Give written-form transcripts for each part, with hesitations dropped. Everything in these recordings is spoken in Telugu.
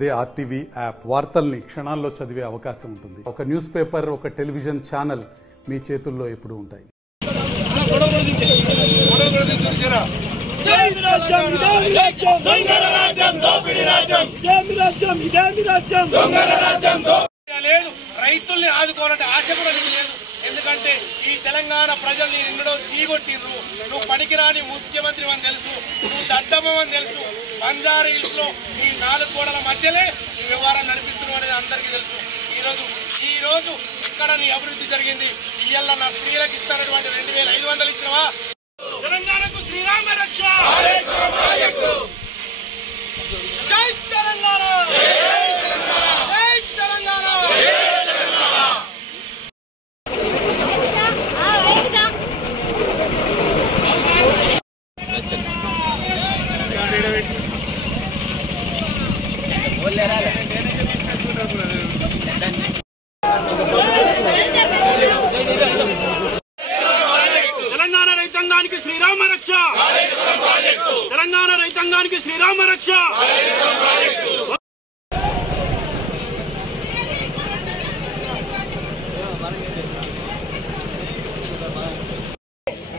అదే ఆర్టీవీ యాప్ వార్తల్ని క్షణాల్లో చదివే అవకాశం ఉంటుంది. ఒక న్యూస్ పేపర్, ఒక టెలివిజన్ ఛానల్ మీ చేతుల్లో ఎప్పుడూ ఉంటాయి. రైతుల్ని ఆదుకోవాలంటే ఆశ కూడా లేదు. ఎందుకంటే ఈ తెలంగాణ ప్రజల్ని ఎన్నడో చీగొట్టిర్రు. నువ్వు పనికిరాని ముఖ్యమంత్రి అని తెలుసు, నువ్వు దద్దమ్మని తెలుసు. బంజారా హిల్స్ లో ఈ 4 గోడల మధ్యలో ఈ వ్యవహారం నడిపిస్తున్నావు అనేది అందరికీ తెలుసు. ఈ రోజు ఇక్కడ నీ అభివృద్ధి జరిగింది. ఇయ్యాల నా స్త్రీలకు ఇస్తున్నటువంటి 2500 ఇచ్చినవా? తెలంగాణకు శ్రీరామ రక్ష. జై తెలంగాణ, జై తెలంగాణ. తెలంగాణ రైతాంగానికి శ్రీరామ రక్ష. తెలంగాణ రైతాంగానికి శ్రీరామ రక్ష.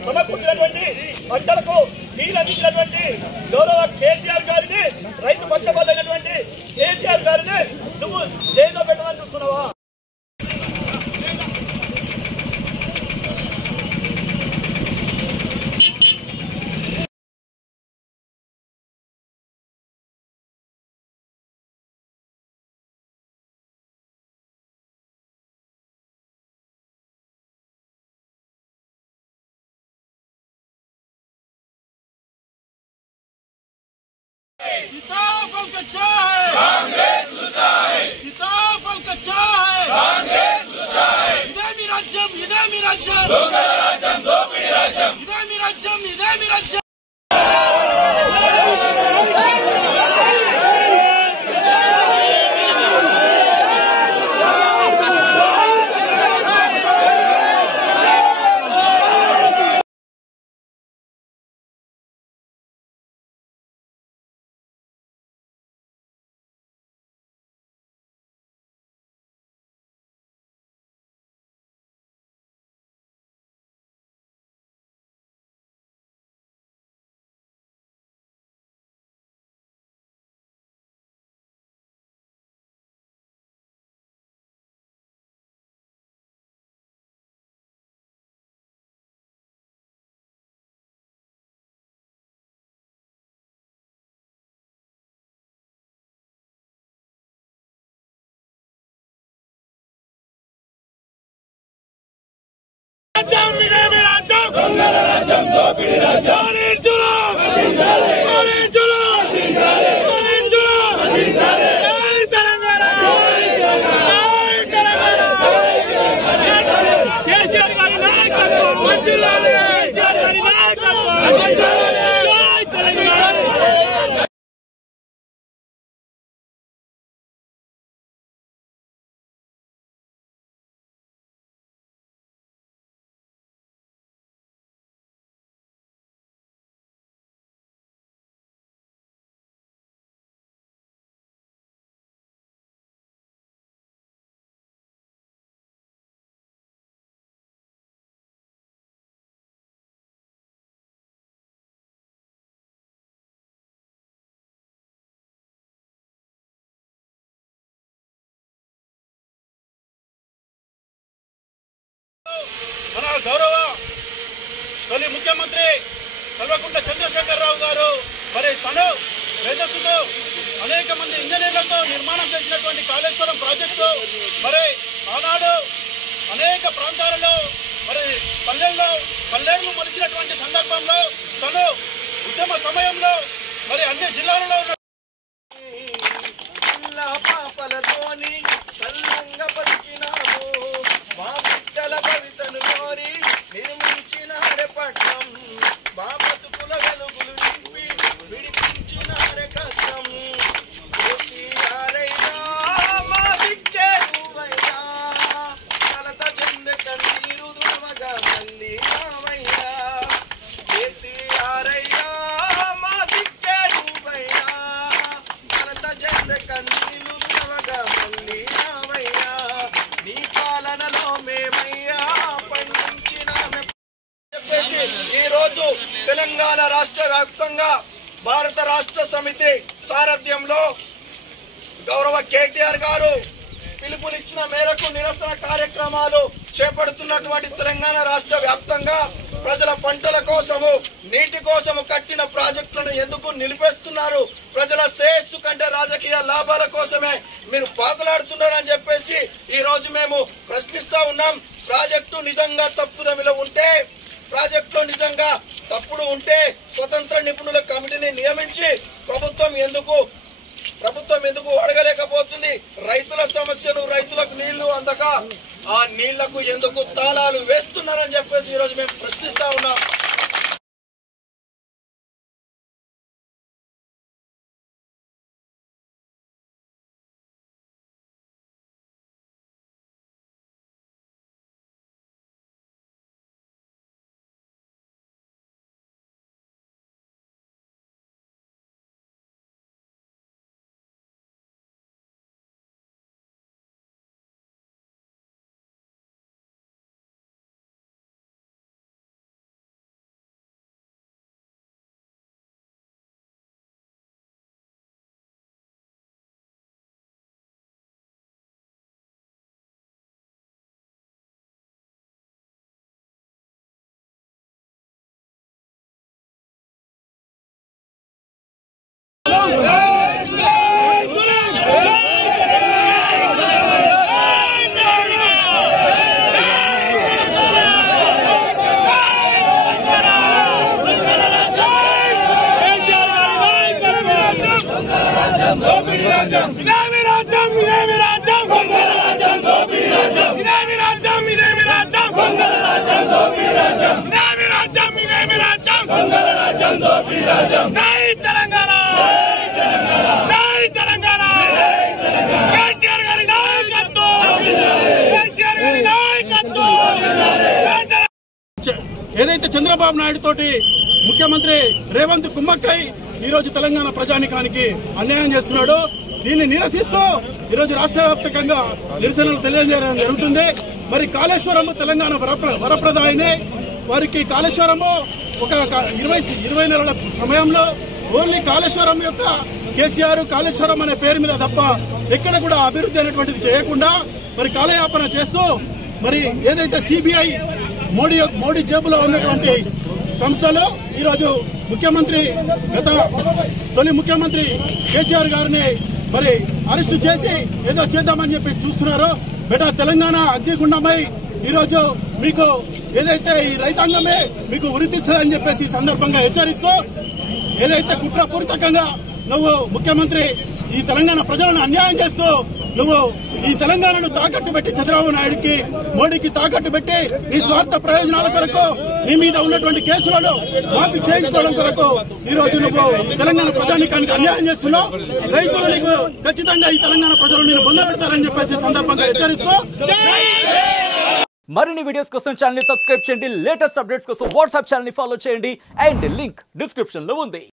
సమకూర్చినటువంటి పంటలకు నీళ్ళు అందించినటువంటి గౌరవ కేసీఆర్ గారిని, రైతు పక్షపాతైనటువంటి కేసీఆర్ గారిని నువ్వు జైల్లో పెట్టాలని చూస్తున్నావా? सीताफल कच्चा है, कांग्रेस लुचा है. सीताफल कच्चा है, कांग्रेस लुचा है. इधे मी राज्यम, इधे मी राज्यम. दोंगल राज्यम, दोपिडी राज्यम. इधे मी राज्यम, इधे मी राज्यम. दोंगल राज्यम, दोपिडी राज्यम. తెలంగాణ, కేసీఆర్ గారి నాయకత్వం వర్ధిల్లాలి. కేసీఆర్ గారి నాయకత్వం వర్ధిల్లాలి. తెలంగాణ. మన గౌరవ తొలి ముఖ్యమంత్రి కల్వకుంట్ల చంద్రశేఖరరావు గారు మరి తను మేధస్సుతో అనేక మంది ఇంజనీర్లతో నిర్మాణం చేసినటువంటి కాళేశ్వరం ప్రాజెక్టు మరి ఆనాడు అనేక ప్రాంతాలలో మరి పల్లెలు మొలిచినటువంటి సందర్భంలో తను ఉద్యమ సమయంలో మరి అన్ని జిల్లాలలో పాపలతోని సల్లంగా బతికినాము. మా బిడ్డల భవితను కోరి నిర్మించినారే పట్నం. మా బతుకుల వెలుగులు నింపి విడిపించినారే కష్టం. కేసీఆరైనా మా దిక్కే నువ్వైనా, కలత చెందే కన్నీరు దుడవగా మళ్ళీ రావయ్యా. కేసీఆరైనా మా దిక్కే నువ్వైనా, తెలంగాణ రాష్ట్ర వ్యాప్తంగా భారత రాష్ట్ర సమితి సారథ్యంలో గౌరవ కేటీఆర్ గారు పిలుపునిచ్చిన మేరకు నిరసన కార్యక్రమాలు చేపడుతున్నటువంటి తెలంగాణ రాష్ట్ర వ్యాప్తంగా ప్రజల పంటల కోసము నీటి కోసము కట్టిన ప్రాజెక్టులను ఎందుకు నిలిపేస్తున్నారు? ప్రజల శ్రేయస్సు కంటే రాజకీయ లాభాల కోసమే మీరు పాకులాడుతున్నారని చెప్పేసి ఈ రోజు మేము ప్రశ్నిస్తా ఉన్నాం. ప్రాజెక్టు నిజంగా తప్పుదమిలో ఉంటే, ప్రాజెక్టులో నిజంగా తప్పుడు ఉంటే స్వతంత్ర నిపుణుల కమిటీని నియమించి ప్రభుత్వం ఎందుకు అడగలేకపోతుంది? రైతుల సమస్యలు, రైతులకు నీళ్లు అందక ఆ నీళ్లకు ఎందుకు తాళాలు వేస్తున్నారని చెప్పేసి ఈ రోజు మేము ప్రశ్నిస్తా ఉన్నాం. ఏదైతే చంద్రబాబు నాయుడు తోటి ముఖ్యమంత్రి రేవంత్ కుమ్మక్కై ఈ రోజు తెలంగాణ ప్రజానికానికి అన్యాయం చేస్తున్నాడు. దీన్ని నిరసిస్తూ ఈరోజు రాష్ట్ర వ్యాప్తంగా నిరసనలు తెలియజేయడం జరుగుతుంది. మరి కాళేశ్వరం తెలంగాణ వరప్రదాయనే. వారికి కాళేశ్వరము ఒక 20 నెలల సమయంలో ఓన్లీ కాళేశ్వరం యొక్క కేసీఆర్ కాళేశ్వరం అనే పేరు మీద తప్ప ఎక్కడ కూడా అభివృద్ధి అనేటువంటిది చేయకుండా మరి కాలయాపన చేస్తూ మరి ఏదైతే సిబిఐ మోడీ జేబులో ఉన్నటువంటి సంస్థలు ఈరోజు ముఖ్యమంత్రి తొలి ముఖ్యమంత్రి కేసీఆర్ గారిని మరి అరెస్టు చేసి ఏదో చేద్దామని చెప్పి చూస్తున్నారు. బేటా తెలంగాణ అగ్నిగుండమై ఈరోజు మీకు ఏదైతే ఈ రైతాంగమే మీకు ఉరితీస్తుందని చెప్పేసి ఈ సందర్భంగా హెచ్చరిస్తూ ఏదైతే కుట్రపూరితంగా నువ్వు ముఖ్యమంత్రి ఈ తెలంగాణ ప్రజలను అన్యాయం చేస్తూ నువ్వు ఈ తెలంగాణను తాకట్టు పెట్టి చంద్రబాబు నాయుడికి మోడీకి తాకట్టు పెట్టి నీ స్వార్థ ప్రయోజనాల కొరకు నీ మీద ఉన్నటువంటి కేసులను మాఫీ చేయించుకోవడం కొరకు ఈ రోజు నువ్వు తెలంగాణ ప్రజానికానికి అన్యాయం చేస్తున్నావు. రైతులు నీకు ఖచ్చితంగా ఈ తెలంగాణ ప్రజలు నేను పొందబెడతారని చెప్పేసి సందర్భంగా హెచ్చరిస్తూ మరిన్ని వీడియోస్ కోసం ఛానల్ ని సబ్స్క్రైబ్ చేయండి. లేటెస్ట్ అప్డేట్స్ కోసం వాట్సాప్ ఛానల్ ని ఫాలో చేయండి. అండ్ లింక్ డిస్క్రిప్షన్ లో ఉంది.